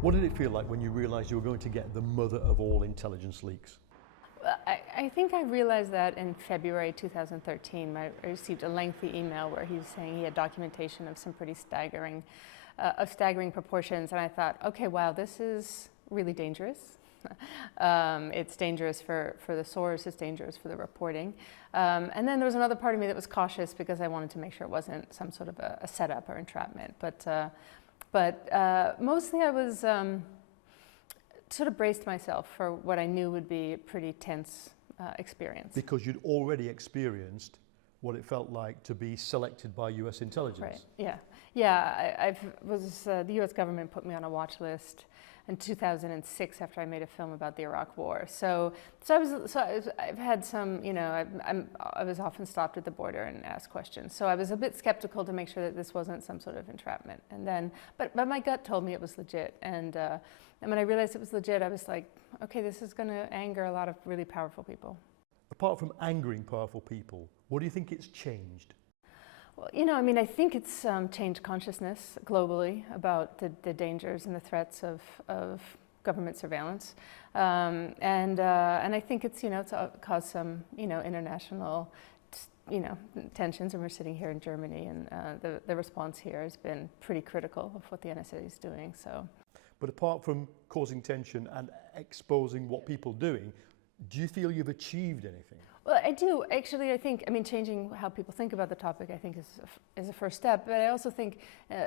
What did it feel like when you realised you were going to get the mother of all intelligence leaks? Well, I think I realized that in February 2013. I received a lengthy email where he was saying he had documentation of some pretty staggering proportions, and I thought, okay, wow, this is really dangerous. It's dangerous for the source, it's dangerous for the reporting. And then there was another part of me that was cautious because I wanted to make sure it wasn't some sort of a setup or entrapment. But mostly I was sort of braced myself for what I knew would be a pretty tense experience. Because you'd already experienced what it felt like to be selected by US intelligence. Right, yeah. Yeah, the US government put me on a watch list in 2006 after I made a film about the Iraq War. I've had some, I was often stopped at the border and asked questions. So I was a bit skeptical to make sure that this wasn't some sort of entrapment. And then, but my gut told me it was legit. And when I realized it was legit, I was like, okay, this is going to anger a lot of really powerful people. Apart from angering powerful people, what do you think it's changed? Well, I think it's changed consciousness globally about the dangers and the threats of government surveillance, and I think it's caused some international tensions. And we're sitting here in Germany, and the response here has been pretty critical of what the NSA is doing. So, but apart from causing tension and exposing what people are doing, do you feel you've achieved anything? Well, I do. Actually, I think, changing how people think about the topic, I think is a first step. But I also think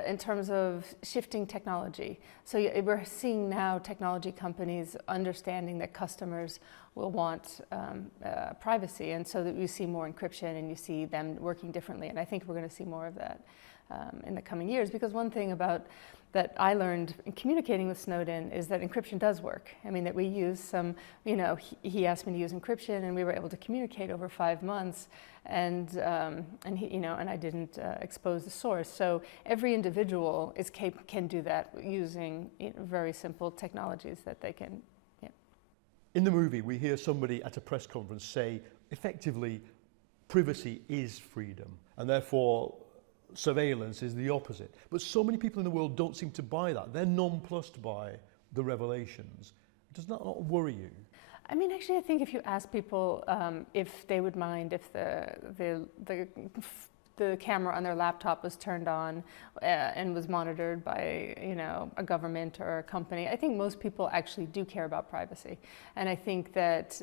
in terms of shifting technology. So we're seeing now technology companies understanding that customers will want privacy. And so that you see more encryption and you see them working differently. And I think we're going to see more of that in the coming years. Because one thing that I learned in communicating with Snowden is that encryption does work. That we use some, he asked me to use encryption, and we were able to communicate over 5 months, and I didn't expose the source. So every individual can do that using very simple technologies that they can. Yeah. In the movie, we hear somebody at a press conference say, effectively, privacy is freedom, and therefore surveillance is the opposite. But so many people in the world don't seem to buy that. They're nonplussed by the revelations. Does that not worry you? Actually, I think if you ask people if they would mind if the camera on their laptop was turned on and was monitored by a government or a company, I think most people actually do care about privacy. And I think that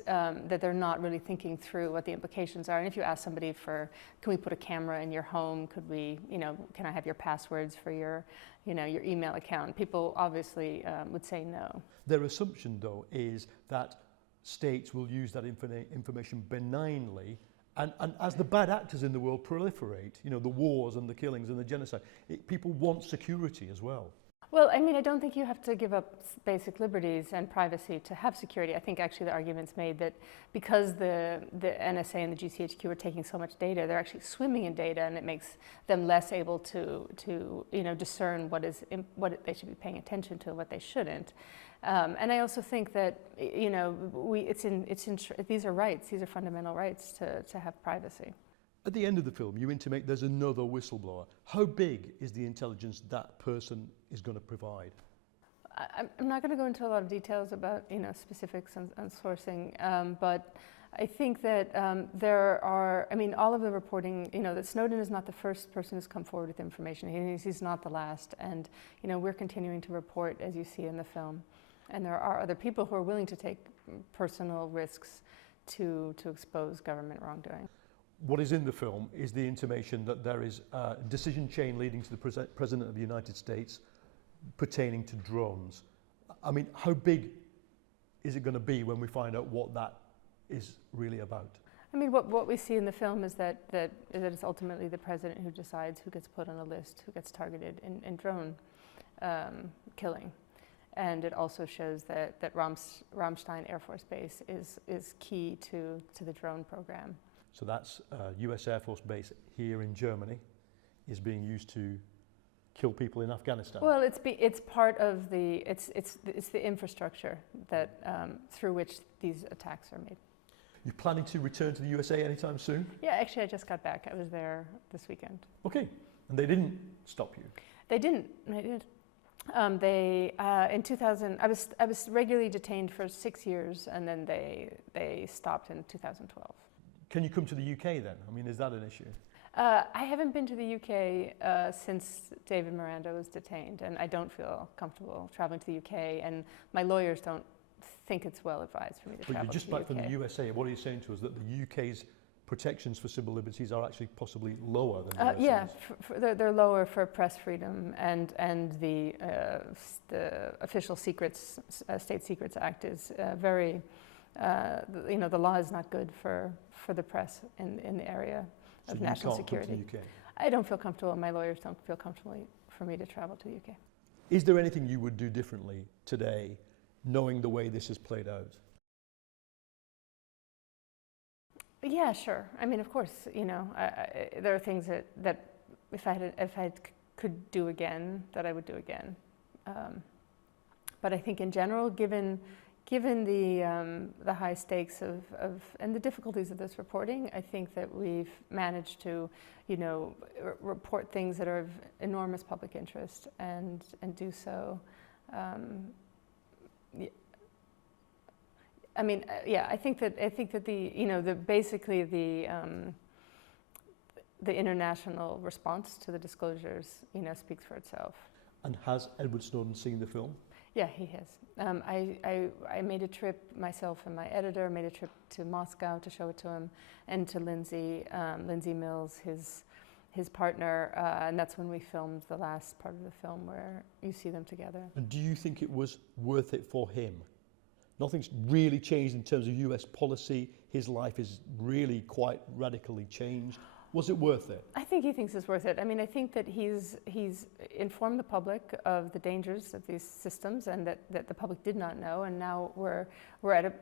they're not really thinking through what the implications are. And if you ask somebody can we put a camera in your home? Could we, can I have your passwords for your email account? People obviously would say no. Their assumption, though, is that states will use that information benignly. And as the bad actors in the world proliferate, the wars and the killings and the genocide, people want security as well. Well, I don't think you have to give up basic liberties and privacy to have security. I think actually the argument's made that because the NSA and the GCHQ are taking so much data, they're actually swimming in data, and it makes them less able to discern what they should be paying attention to and what they shouldn't. And I also think that these are rights; these are fundamental rights to have privacy. At the end of the film, you intimate there's another whistleblower. How big is the intelligence that person is going to provide? I'm not going to go into a lot of details about specifics and sourcing, but I think that there are. All of the reporting. That Snowden is not the first person who's come forward with information. He's not the last, and we're continuing to report, as you see in the film. And there are other people who are willing to take personal risks to expose government wrongdoing. What is in the film is the intimation that there is a decision chain leading to the President of the United States pertaining to drones. How big is it going to be when we find out what that is really about? What we see in the film is that it's ultimately the President who decides who gets put on a list, who gets targeted in drone killing. And it also shows that Ramstein Air Force Base is key to the drone program. So that's US Air Force Base here in Germany is being used to kill people in Afghanistan. Well, it's part of the infrastructure that through which these attacks are made. You're planning to return to the USA anytime soon? Yeah, actually, I just got back. I was there this weekend. Okay, and they didn't stop you? They didn't. In 2000, I was regularly detained for 6 years, and then they stopped in 2012. Can you come to the UK then? I mean, is that an issue? I haven't been to the UK since David Miranda was detained, and I don't feel comfortable traveling to the UK, and my lawyers don't think it's well advised for me to travel to the UK. But you're just back from the USA. What are you saying to us? That the UK's protections for civil liberties are actually possibly lower than the USA's? Yeah, they're lower for press freedom, and the Official Secrets, State Secrets Act is very, the law is not good for the press in the area of national security. Come to the UK? I don't feel comfortable, and my lawyers don't feel comfortable for me to travel to the UK. Is there anything you would do differently today, knowing the way this has played out? Yeah, sure. I mean, of course, there are things that if I could do again, that I would do again. But I think in general, given the high stakes of and the difficulties of this reporting, I think that we've managed to, report things that are of enormous public interest and do so. I mean, I think that the international response to the disclosures, speaks for itself. And has Edward Snowden seen the film? Yeah, he has. I made a trip, myself and my editor made a trip to Moscow to show it to him, and to Lindsay Mills, his partner, and that's when we filmed the last part of the film where you see them together. And do you think it was worth it for him? Nothing's really changed in terms of US policy. His life is really quite radically changed. Was it worth it? I think he thinks it's worth it. I mean, I think that he's informed the public of the dangers of these systems, and that the public did not know, and now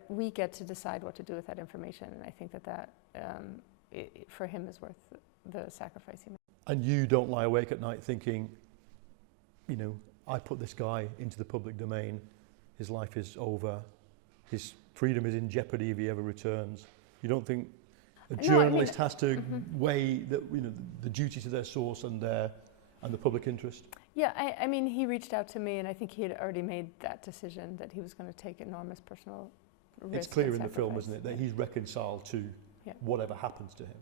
we get to decide what to do with that information, and I think that for him is worth the sacrifice he made. And you don't lie awake at night thinking, I put this guy into the public domain, his life is over, his freedom is in jeopardy if he ever returns. You don't think a journalist has to weigh the duty to their source and the public interest? Yeah, I mean, he reached out to me, and I think he had already made that decision that he was going to take enormous personal risk. It's clear in the film, isn't it, that he's reconciled to whatever happens to him.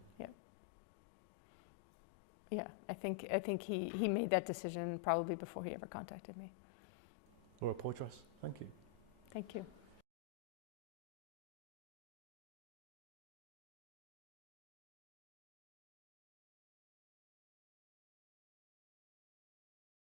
Yeah, I think he made that decision probably before he ever contacted me. Laura Poitras, thank you. Thank you.